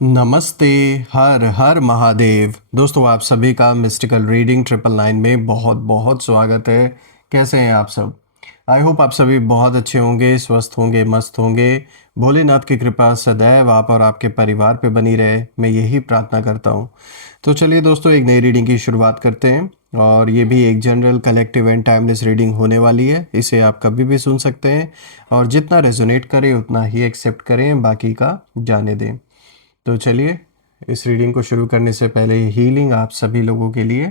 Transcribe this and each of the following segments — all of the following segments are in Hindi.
नमस्ते। हर हर महादेव। दोस्तों, आप सभी का मिस्टिकल रीडिंग 999 में बहुत बहुत स्वागत है। कैसे हैं आप सब? आई होप आप सभी बहुत अच्छे होंगे, स्वस्थ होंगे, मस्त होंगे। भोलेनाथ की कृपा सदैव आप और आपके परिवार पे बनी रहे, मैं यही प्रार्थना करता हूँ। तो चलिए दोस्तों, एक नई रीडिंग की शुरुआत करते हैं। और ये भी एक general, collective and timeless reading होने वाली है। इसे आप कभी भी सुन सकते हैं और जितना रेजोनेट करे उतना ही एक्सेप्ट करें, बाकी का जाने दें। तो चलिए, इस रीडिंग को शुरू करने से पहले हीलिंग आप सभी लोगों के लिए।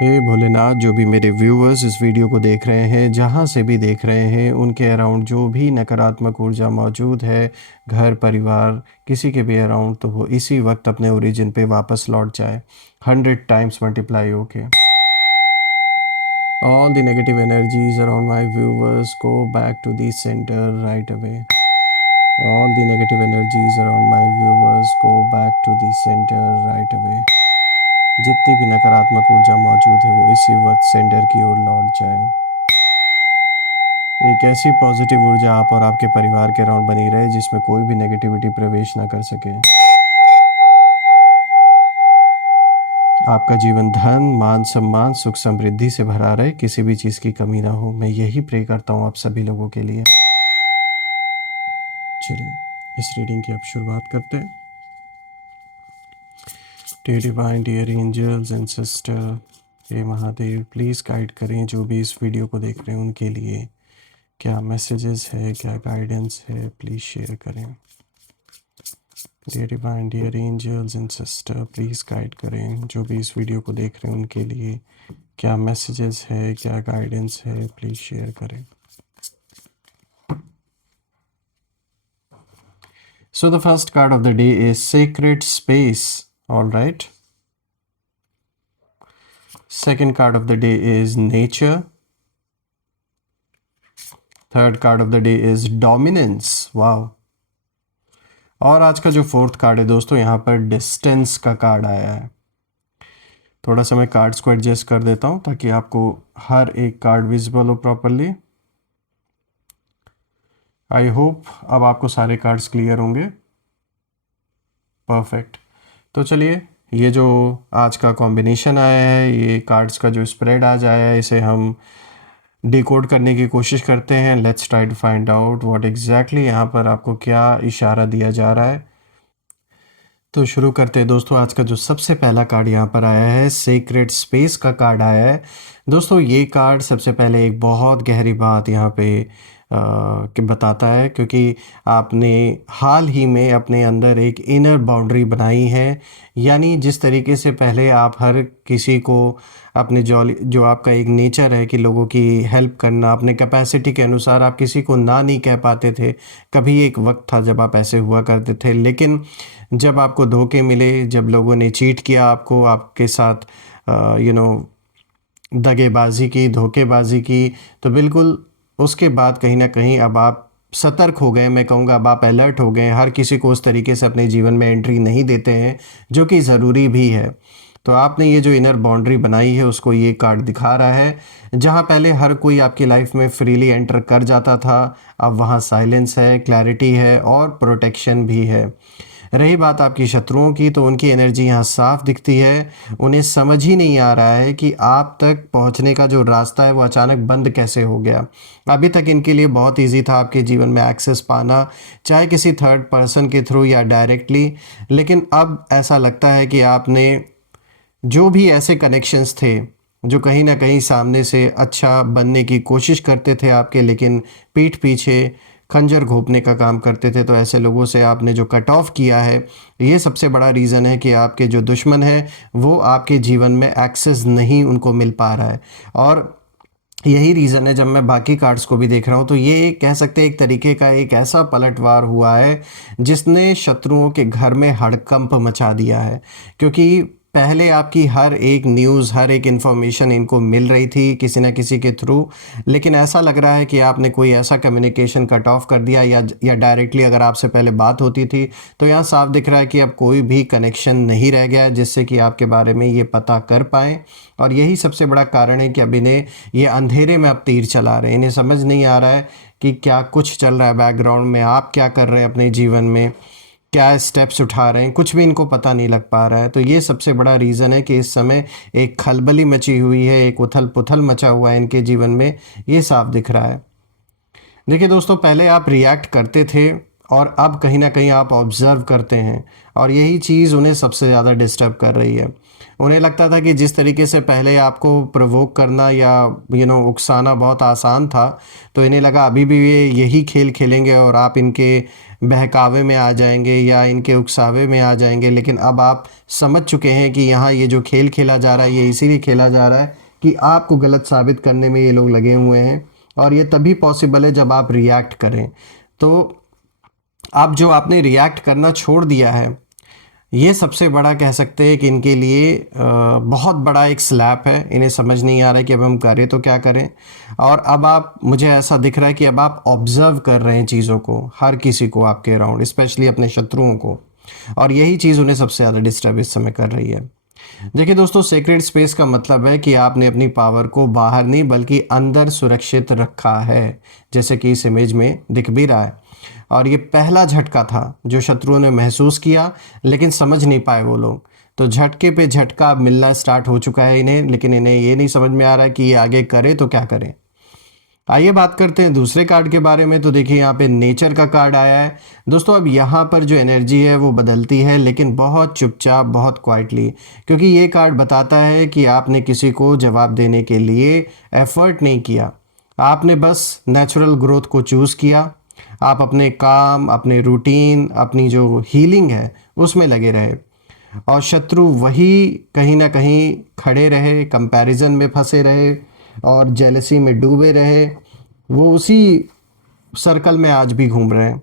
हे भोलेनाथ, जो भी मेरे व्यूअर्स इस वीडियो को देख रहे हैं, जहाँ से भी देख रहे हैं, उनके अराउंड जो भी नकारात्मक ऊर्जा मौजूद है, घर परिवार किसी के भी अराउंड, तो वो इसी वक्त अपने ओरिजिन पे वापस लौट जाए, 100 टाइम्स मल्टीप्लाई होके। All the negative energies around my viewers go back to the centre right away. All the negative energies around my viewers go back to the center right away. जितनी भी नकारात्मक ऊर्जा मौजूद है वो इसी वक्त सेंटर की ओर लौट जाए। एक ऐसी पॉजिटिव ऊर्जा आप और आपके परिवार के अराउंड बनी रहे जिसमें कोई भी नेगेटिविटी प्रवेश ना कर सके। आपका जीवन धन, मान सम्मान, सुख समृद्धि से भरा रहे, किसी भी चीज़ की कमी ना हो, मैं यही प्रे करता हूँ आप सभी लोगों के लिए। चलिए, इस रीडिंग की अब शुरुआत करते हैं। Dear divine, dear angels and sister, हे महादेव, प्लीज़ गाइड करें जो भी इस वीडियो को देख रहे हैं उनके लिए। क्या मैसेजेस है, क्या गाइडेंस है, प्लीज़ शेयर करें। Dear divine, dear angels and sister, please guide करें जो भी इस वीडियो को देख रहे हैं उनके लिए। क्या मैसेजेस है, क्या गाइडेंस है, प्लीज़ शेयर करें। So the first card of the day is Sacred Space. All right. Second card of the day is Nature. Third card of the day is Dominance. Wow. और आज का जो फोर्थ कार्ड है दोस्तों, यहाँ पर डिस्टेंस का कार्ड आया है। थोड़ा सा मैं कार्ड्स को एडजस्ट कर देता हूँ ताकि आपको हर एक कार्ड विजिबल हो प्रॉपरली। आई होप अब आपको सारे कार्ड्स क्लियर होंगे। परफेक्ट। तो चलिए, ये जो आज का कॉम्बिनेशन आया है, ये कार्ड्स का जो स्प्रेड आज आया है, इसे हम डिकोड करने की कोशिश करते हैं। Let's try to find out what exactly यहाँ पर आपको क्या इशारा दिया जा रहा है। तो शुरू करते हैं दोस्तों। आज का जो सबसे पहला कार्ड यहाँ पर आया है, सेक्रेड स्पेस का कार्ड आया है। दोस्तों, ये कार्ड सबसे पहले एक बहुत गहरी बात यहाँ पे कि बताता है, क्योंकि आपने हाल ही में अपने अंदर एक इनर बाउंड्री बनाई है। यानी जिस तरीके से पहले आप हर किसी को अपने जो आपका एक नेचर है कि लोगों की हेल्प करना, अपने कैपेसिटी के अनुसार आप किसी को ना नहीं कह पाते थे। कभी एक वक्त था जब आप ऐसे हुआ करते थे, लेकिन जब आपको धोखे मिले, जब लोगों ने चीट किया आपको, आपके साथ दगेबाजी की, धोखेबाजी की, तो बिल्कुल उसके बाद कहीं ना कहीं अब आप सतर्क हो गए। मैं कहूँगा अब आप अलर्ट हो गए। हर किसी को उस तरीके से अपने जीवन में एंट्री नहीं देते हैं, जो कि ज़रूरी भी है। तो आपने ये जो इनर बाउंड्री बनाई है उसको ये कार्ड दिखा रहा है। जहाँ पहले हर कोई आपकी लाइफ में फ्रीली एंटर कर जाता था, अब वहाँ साइलेंस है, क्लैरिटी है और प्रोटेक्शन भी है। रही बात आपकी शत्रुओं की, तो उनकी एनर्जी यहाँ साफ दिखती है। उन्हें समझ ही नहीं आ रहा है कि आप तक पहुँचने का जो रास्ता है वो अचानक बंद कैसे हो गया। अभी तक इनके लिए बहुत इजी था आपके जीवन में एक्सेस पाना, चाहे किसी थर्ड पर्सन के थ्रू या डायरेक्टली। लेकिन अब ऐसा लगता है कि आपने जो भी ऐसे कनेक्शंस थे जो कहीं ना कहीं सामने से अच्छा बनने की कोशिश करते थे आपके, लेकिन पीठ पीछे खंजर घोंपने का काम करते थे, तो ऐसे लोगों से आपने जो कट ऑफ किया है, ये सबसे बड़ा रीज़न है कि आपके जो दुश्मन हैं वो आपके जीवन में एक्सेस नहीं उनको मिल पा रहा है। और यही रीज़न है, जब मैं बाकी कार्ड्स को भी देख रहा हूँ तो ये कह सकते हैं एक तरीके का एक ऐसा पलटवार हुआ है जिसने शत्रुओं के घर में हड़कंप मचा दिया है। क्योंकि पहले आपकी हर एक न्यूज़, हर एक इन्फॉर्मेशन इनको मिल रही थी किसी न किसी के थ्रू, लेकिन ऐसा लग रहा है कि आपने कोई ऐसा कम्युनिकेशन कट ऑफ कर दिया, या डायरेक्टली अगर आपसे पहले बात होती थी तो यहाँ साफ दिख रहा है कि अब कोई भी कनेक्शन नहीं रह गया है जिससे कि आपके बारे में ये पता कर पाएँ। और यही सबसे बड़ा कारण है कि अब इन्हें ये अंधेरे में अब तीर चला रहे हैं। इन्हें समझ नहीं आ रहा है कि क्या कुछ चल रहा है बैकग्राउंड में, आप क्या कर रहे हैं अपने जीवन में, क्या स्टेप्स उठा रहे हैं, कुछ भी इनको पता नहीं लग पा रहा है। तो ये सबसे बड़ा रीज़न है कि इस समय एक खलबली मची हुई है, एक उथल पुथल मचा हुआ है इनके जीवन में, ये साफ दिख रहा है। देखिए दोस्तों, पहले आप रिएक्ट करते थे और अब कहीं ना कहीं आप ऑब्ज़र्व करते हैं, और यही चीज़ उन्हें सबसे ज़्यादा डिस्टर्ब कर रही है। उन्हें लगता था कि जिस तरीके से पहले आपको प्रोवोक करना या उकसाना बहुत आसान था, तो इन्हें लगा अभी भी ये यही खेल खेलेंगे और आप इनके बहकावे में आ जाएंगे या इनके उकसावे में आ जाएंगे। लेकिन अब आप समझ चुके हैं कि यहाँ ये जो खेल खेला जा रहा है ये इसीलिए खेला जा रहा है कि आपको गलत साबित करने में ये लोग लगे हुए हैं, और ये तभी पॉसिबल है जब आप रिएक्ट करें। तो अब जो आपने रिएक्ट करना छोड़ दिया है, ये सबसे बड़ा कह सकते हैं कि इनके लिए बहुत बड़ा एक स्लैप है। इन्हें समझ नहीं आ रहा है कि अब हम करें तो क्या करें। और अब आप, मुझे ऐसा दिख रहा है कि अब आप ऑब्ज़र्व कर रहे हैं चीज़ों को, हर किसी को आपके अराउंड, स्पेशली अपने शत्रुओं को, और यही चीज़ उन्हें सबसे ज़्यादा डिस्टर्ब इस समय कर रही है। देखिए दोस्तों, सेक्रेड स्पेस का मतलब है कि आपने अपनी पावर को बाहर नहीं बल्कि अंदर सुरक्षित रखा है, जैसे कि इस इमेज में दिख भी रहा है। और ये पहला झटका था जो शत्रुओं ने महसूस किया, लेकिन समझ नहीं पाए वो लोग। तो झटके पे झटका अब मिलना स्टार्ट हो चुका है इन्हें, लेकिन इन्हें ये नहीं समझ में आ रहा है कि ये आगे करे तो क्या करें। आइए बात करते हैं दूसरे कार्ड के बारे में। तो देखिए यहाँ पे नेचर का कार्ड आया है दोस्तों। अब यहाँ पर जो एनर्जी है वो बदलती है, लेकिन बहुत चुपचाप, बहुत क्वाइटली, क्योंकि ये कार्ड बताता है कि आपने किसी को जवाब देने के लिए एफर्ट नहीं किया, आपने बस नेचुरल ग्रोथ को चूज़ किया। आप अपने काम, अपने रूटीन, अपनी जो हीलिंग है उसमें लगे रहे, और शत्रु वही कहीं ना कहीं खड़े रहे, कंपैरिजन में फंसे रहे और जेलसी में डूबे रहे। वो उसी सर्कल में आज भी घूम रहे हैं।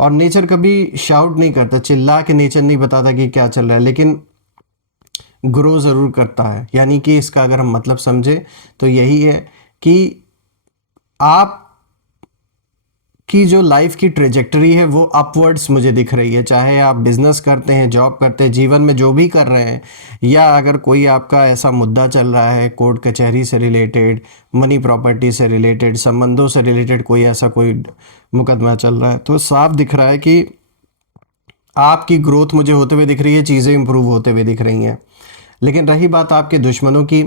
और नेचर कभी शाउट नहीं करता, चिल्ला के नेचर नहीं बताता कि क्या चल रहा है, लेकिन ग्रो ज़रूर करता है। यानी कि इसका अगर हम मतलब समझे तो यही है कि आप की जो लाइफ की ट्रेजेक्टरी है वो अपवर्ड्स मुझे दिख रही है। चाहे आप बिजनेस करते हैं, जॉब करते हैं, जीवन में जो भी कर रहे हैं, या अगर कोई आपका ऐसा मुद्दा चल रहा है कोर्ट कचहरी से रिलेटेड, मनी प्रॉपर्टी से रिलेटेड, संबंधों से रिलेटेड कोई ऐसा कोई मुकदमा चल रहा है, तो साफ दिख रहा है कि आपकी ग्रोथ मुझे होते हुए दिख रही है, चीज़ें इंप्रूव होते हुए दिख रही हैं। लेकिन रही बात आपके दुश्मनों की,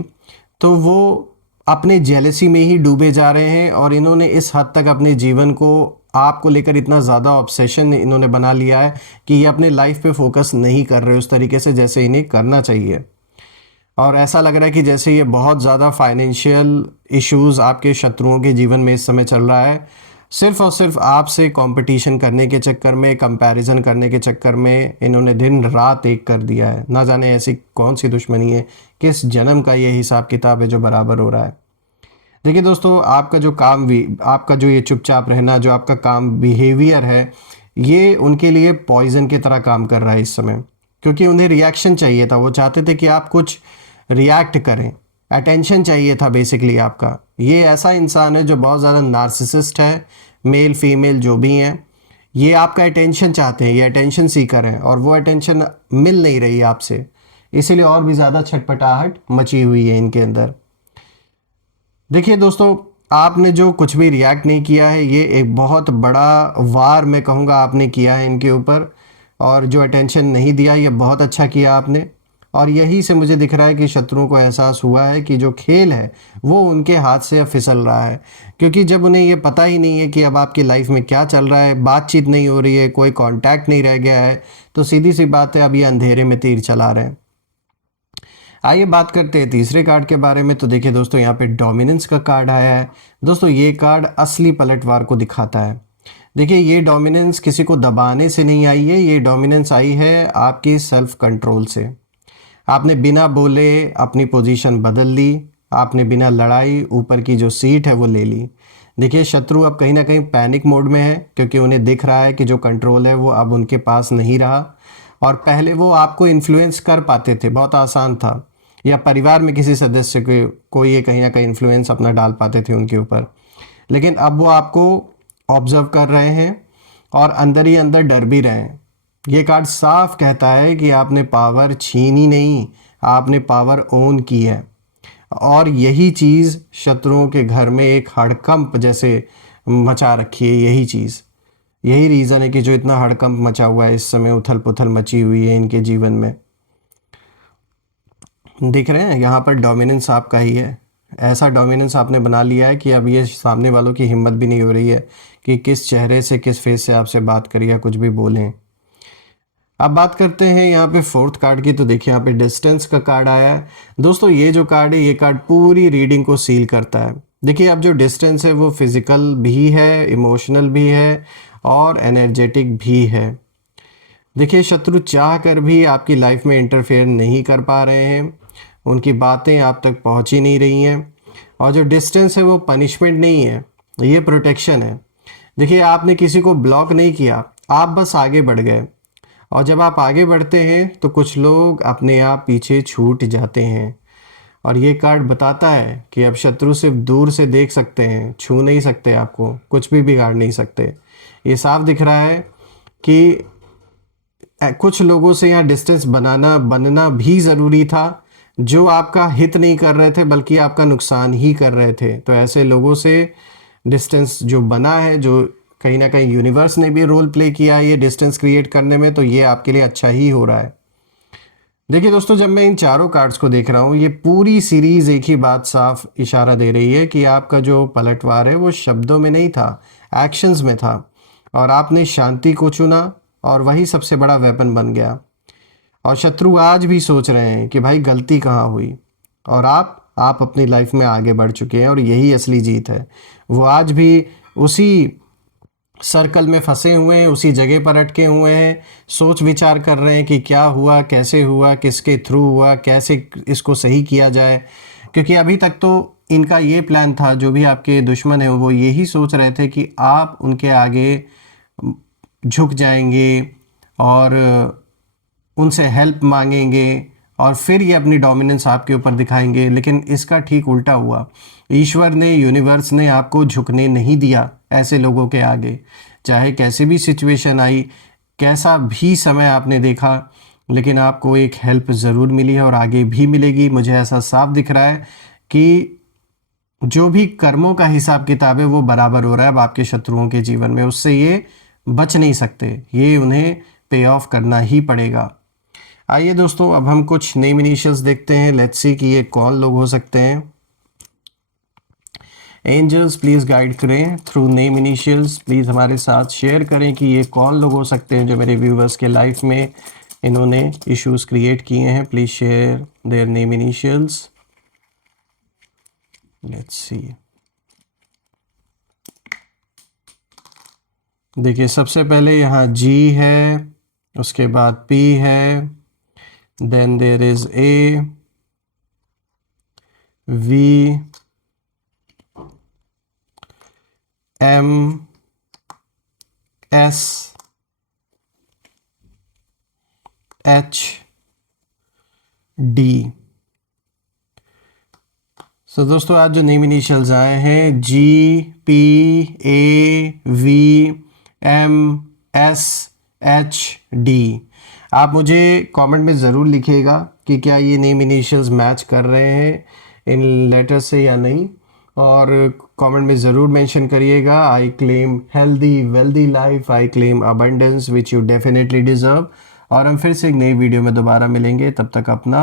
तो वो अपने जेलसी में ही डूबे जा रहे हैं, और इन्होंने इस हद तक अपने जीवन को आपको लेकर इतना ज़्यादा ऑब्सेशन इन्होंने बना लिया है कि ये अपने लाइफ पे फोकस नहीं कर रहे उस तरीके से जैसे इन्हें करना चाहिए। और ऐसा लग रहा है कि जैसे ये बहुत ज़्यादा फाइनेंशियल इश्यूज़ आपके शत्रुओं के जीवन में इस समय चल रहा है, सिर्फ़ और सिर्फ आपसे कंपटीशन करने के चक्कर में, कंपैरिजन करने के चक्कर में इन्होंने दिन रात एक कर दिया है। ना जाने ऐसी कौन सी दुश्मनी है, किस जन्म का ये हिसाब किताब है जो बराबर हो रहा है। देखिए दोस्तों, आपका जो काम भी, आपका जो ये चुपचाप रहना, जो आपका काम बिहेवियर है, ये उनके लिए पॉइजन की तरह काम कर रहा है इस समय, क्योंकि उन्हें रिएक्शन चाहिए था। वो चाहते थे कि आप कुछ रिएक्ट करें, अटेंशन चाहिए था बेसिकली आपका। ये ऐसा इंसान है जो बहुत ज़्यादा नार्सिसिस्ट है, मेल फीमेल जो भी हैं, ये आपका अटेंशन चाहते हैं, ये अटेंशन सीकर हैं, और वो अटेंशन मिल नहीं रही आपसे, इसीलिए और भी ज़्यादा छटपटाहट मची हुई है इनके अंदर। देखिए दोस्तों, आपने जो कुछ भी रिएक्ट नहीं किया है, ये एक बहुत बड़ा वार मैं कहूँगा आपने किया है इनके ऊपर, और जो अटेंशन नहीं दिया ये बहुत अच्छा किया आपने। और यही से मुझे दिख रहा है कि शत्रुओं को एहसास हुआ है कि जो खेल है वो उनके हाथ से अब फिसल रहा है, क्योंकि जब उन्हें ये पता ही नहीं है कि अब आपकी लाइफ में क्या चल रहा है, बातचीत नहीं हो रही है, कोई कांटेक्ट नहीं रह गया है, तो सीधी सी बात है अब ये अंधेरे में तीर चला रहे हैं। आइए बात करते हैं तीसरे कार्ड के बारे में। तो देखिए दोस्तों, यहाँ पे डोमिनेंस का कार्ड आया है। दोस्तों, ये कार्ड असली पलटवार को दिखाता है। देखिए, ये डोमिनेंस किसी को दबाने से नहीं आई है, ये डोमिनेंस आई है आपकी सेल्फ कंट्रोल से। आपने बिना बोले अपनी पोजीशन बदल ली, आपने बिना लड़ाई ऊपर की जो सीट है वो ले ली। देखिए, शत्रु अब कहीं ना कहीं पैनिक मोड में है, क्योंकि उन्हें दिख रहा है कि जो कंट्रोल है वो अब उनके पास नहीं रहा। और पहले वो आपको इन्फ्लुएंस कर पाते थे, बहुत आसान था, या परिवार में किसी सदस्य को ये कहीं ना कहीं इन्फ्लुएंस अपना डाल पाते थे उनके ऊपर। लेकिन अब वो आपको ऑब्जर्व कर रहे हैं और अंदर ही अंदर डर भी रहे हैं। ये कार्ड साफ कहता है कि आपने पावर छीनी नहीं, आपने पावर ओन की है। और यही चीज़ शत्रुओं के घर में एक हड़कंप जैसे मचा रखी है यही चीज़। यही रीज़न है कि जो इतना हड़कंप मचा हुआ है इस समय, उथल पुथल मची हुई है इनके जीवन में। दिख रहे हैं यहाँ पर डोमिनेंस आपका ही है। ऐसा डोमिनेंस आपने बना लिया है कि अब ये सामने वालों की हिम्मत भी नहीं हो रही है कि किस चेहरे से, किस फेस से आपसे बात करें या कुछ भी बोलें। अब बात करते हैं यहाँ पे फोर्थ कार्ड की। तो देखिए यहाँ पे डिस्टेंस का कार्ड आया है। दोस्तों ये जो कार्ड है, ये कार्ड पूरी रीडिंग को सील करता है। देखिए अब जो डिस्टेंस है वो फिजिकल भी है, इमोशनल भी है और एनर्जेटिक भी है। देखिए शत्रु चाह कर भी आपकी लाइफ में इंटरफेयर नहीं कर पा रहे हैं, उनकी बातें आप तक पहुंच ही नहीं रही हैं। और जो डिस्टेंस है वो पनिशमेंट नहीं है, ये प्रोटेक्शन है। देखिए आपने किसी को ब्लॉक नहीं किया, आप बस आगे बढ़ गए। और जब आप आगे बढ़ते हैं तो कुछ लोग अपने आप पीछे छूट जाते हैं। और ये कार्ड बताता है कि अब शत्रु सिर्फ दूर से देख सकते हैं, छू नहीं सकते, आपको कुछ भी बिगाड़ नहीं सकते। ये साफ दिख रहा है कि कुछ लोगों से यहाँ डिस्टेंस बनना भी ज़रूरी था, जो आपका हित नहीं कर रहे थे बल्कि आपका नुकसान ही कर रहे थे। तो ऐसे लोगों से डिस्टेंस जो बना है, जो कहीं ना कहीं यूनिवर्स ने भी रोल प्ले किया है ये डिस्टेंस क्रिएट करने में, तो ये आपके लिए अच्छा ही हो रहा है। देखिए दोस्तों, जब मैं इन चारों कार्ड्स को देख रहा हूँ, ये पूरी सीरीज एक ही बात साफ इशारा दे रही है कि आपका जो पलटवार है वो शब्दों में नहीं था, एक्शंस में था। और आपने शांति को चुना और वही सबसे बड़ा वेपन बन गया। और शत्रु आज भी सोच रहे हैं कि भाई गलती कहाँ हुई, और आप अपनी लाइफ में आगे बढ़ चुके हैं और यही असली जीत है। वो आज भी उसी सर्कल में फंसे हुए हैं, उसी जगह पर अटके हुए हैं, सोच विचार कर रहे हैं कि क्या हुआ, कैसे हुआ, किसके थ्रू हुआ, कैसे इसको सही किया जाए। क्योंकि अभी तक तो इनका ये प्लान था, जो भी आपके दुश्मन है वो यही सोच रहे थे कि आप उनके आगे झुक जाएंगे और उनसे हेल्प मांगेंगे और फिर ये अपनी डोमिनेंस आपके ऊपर दिखाएंगे। लेकिन इसका ठीक उल्टा हुआ। ईश्वर ने, यूनिवर्स ने आपको झुकने नहीं दिया ऐसे लोगों के आगे। चाहे कैसी भी सिचुएशन आई, कैसा भी समय आपने देखा, लेकिन आपको एक हेल्प ज़रूर मिली है और आगे भी मिलेगी। मुझे ऐसा साफ दिख रहा है कि जो भी कर्मों का हिसाब किताब है वो बराबर हो रहा है अब आपके शत्रुओं के जीवन में। उससे ये बच नहीं सकते, ये उन्हें पे ऑफ करना ही पड़ेगा। आइए दोस्तों, अब हम कुछ नेम इनिशियल्स देखते हैं। लेट्स सी कि ये कौन लोग हो सकते हैं। एंजल्स प्लीज़ गाइड करें थ्रू नेम इनिशियल्स। प्लीज़ हमारे साथ शेयर करें कि ये कौन लोग हो सकते हैं जो मेरे व्यूवर्स के लाइफ में इन्होंने इश्यूज क्रिएट किए हैं। Please share their name initials. Let's see. देखिए सबसे पहले यहाँ जी है, उसके बाद पी है, then there is A, V, M, S, H, D. So दोस्तों, आज जो नेम इनिशियल्स आए हैं, G, P, A, V, M, S, H, D. आप मुझे कमेंट में ज़रूर लिखिएगा कि क्या ये नेम इनिशियल्स मैच कर रहे हैं इन लेटर्स से या नहीं। और कमेंट में ज़रूर मेंशन करिएगा, I claim healthy wealthy life, I claim abundance which you definitely deserve. और हम फिर से एक नई वीडियो में दोबारा मिलेंगे। तब तक अपना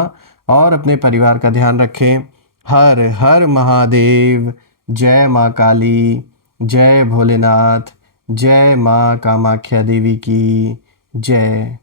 और अपने परिवार का ध्यान रखें। हर हर महादेव। जय माँ काली, जय भोलेनाथ, जय माँ कामाख्या देवी की जय।